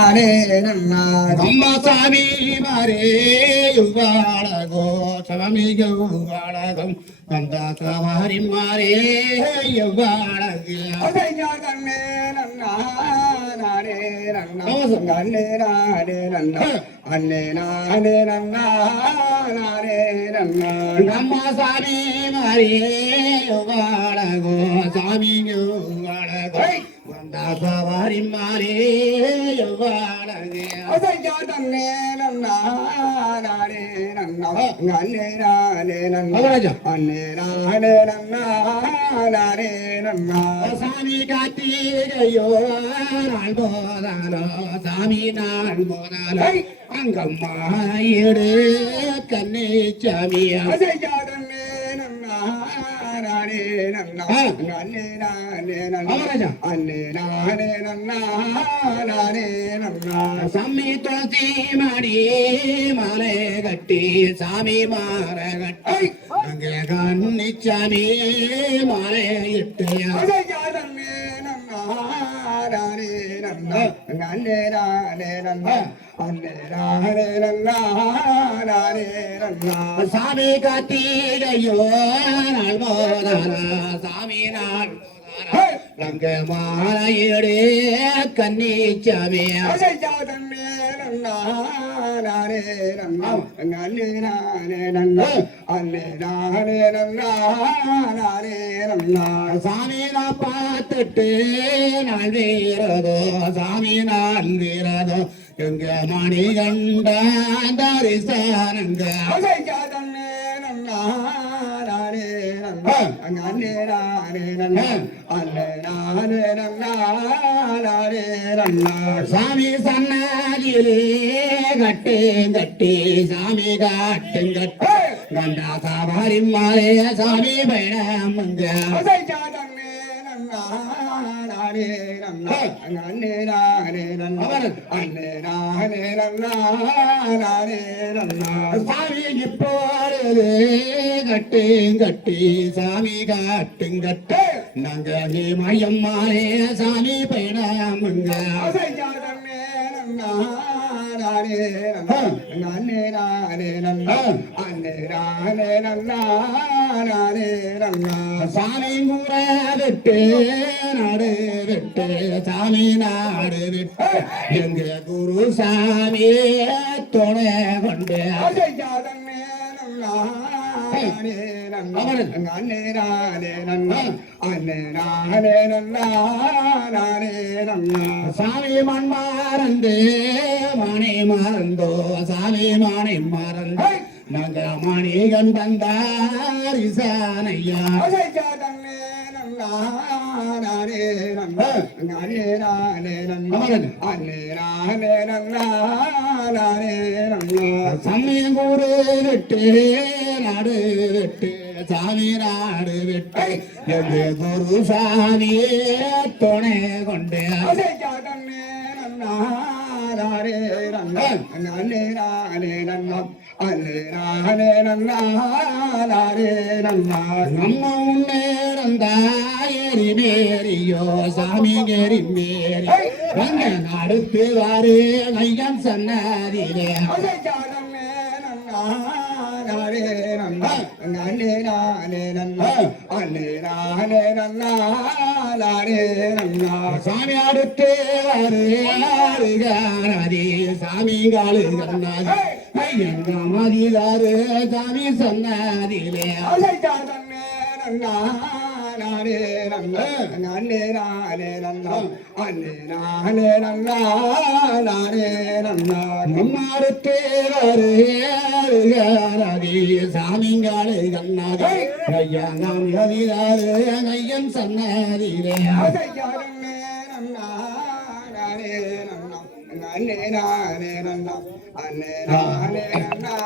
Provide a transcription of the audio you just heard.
நானே நன்னா அம்மாசாமி மாரே யுவாழகோ சவமிகுவாழகம் வந்த சவாரி மாரே யுவாழகு அசையா கண்ணே நன்னா நானே நன்னா அண்ணே நானே நன்னா அண்ணே நானே நன்னா நானே நன்னா அம்மாசாமி மாரே யுவாழகோ சாமிகுவாழகோ வந்த சவாரி மாரே யுவாழகு அசையா கண்ணே நன்னா நானே நன்னா அண்ணே நானே நன்னா மகாராஜா அண்ணே நானே நன்னா நானே நன்னா சாமி காத்தீரையோ நாள் போதானோ சாமி துளசி மாடி மாலை கட்டி சாமி மாற கட்டி அங்கே கண்ணி சாமி மாலை இட்டியா அசையா கண்ணே நன்னா நானே நன்னா அண்ணே நானே நன்னா அண்ணே நானே நானே சாமி காத்தீரையோ சாமி நாள் லங்க மாலையடே கண்ணி நன்னா நானே நன்னா நானே நன்னா அண்ணே நானே நன்னா நானே நன்னா. சாமி நான் பார்த்துட்டு வீரதோ சாமி நாள் வீரதோ எங்க மணி கண்டான் தரிசனங்க அசையா கண்ணே நன்னா நானே நன்னா அண்ணே நானே நன்னா அண்ணே நானே நன்னா நானே நன்னா. சாமி சன்னதியிலே கட்டு கட்டி சாமி காட்டும் கட்டு. கண்டா சாபாரி மாலே சாமி கண்ணே சாமி இப்போது கட்டு கட்டி சாமி காட்டுங்கட்டு நாங்க நீ மயம்மாலே சாமி பயணமுங்க நானே நானே நன்னா அண்ணே நானே நன்னா நானே நன்னா சாமி கூற விட்டு நாடு விட்டு சாமி நாடு விட்டு. எங்க குரு சாமி துணை கொண்டு அண்ணே நானே நன்னா அண்ணே நானே நன்னா நானே நன்னா சாமி மண் மறந்து மணி மறந்தோ சாமி மணி மறந்து. நாங்க மணி கண்டந்தார் இசானையா சமயம் கூறு விட்டு நாடு விட்டு சாமி நாடு விட்டு. எங்க குரு சாமியே துணை கொண்டு. அசையா கண்ணே நன்னா நானே நன்னா நானே நானே நன்னா அண்ணே நானே நன்னா நானே நன்னா நம்ம முன்னேறந்தாயரி மேரியோ சாமி கேரி மேரி அங்க நடத்து வாரு ஐயன் சன்னதிலே அசையா கண்ணே நன்னா நானே நன்னா நானே நானே நன்னா அண்ணே நானே நன்னா நானே நன்னா சாமி அடுத்து வாரு ஆறுகாரி சாமி காலு கண்ணாதி. ஐயங்க மதிதாரு சாமி சன்னதிலே. நானே நன்னா நானே நானே நன்னா அண்ணே நானே நன்னா. நானே நன்னா நம்மாடுத்து வாரு ஆறுகாரி சாமிங்காலு கண்ணாதி ஐயா நாம் மதிதாரு ஐயன் சன்னதிலே. நன்னா நானே நானே நன்னா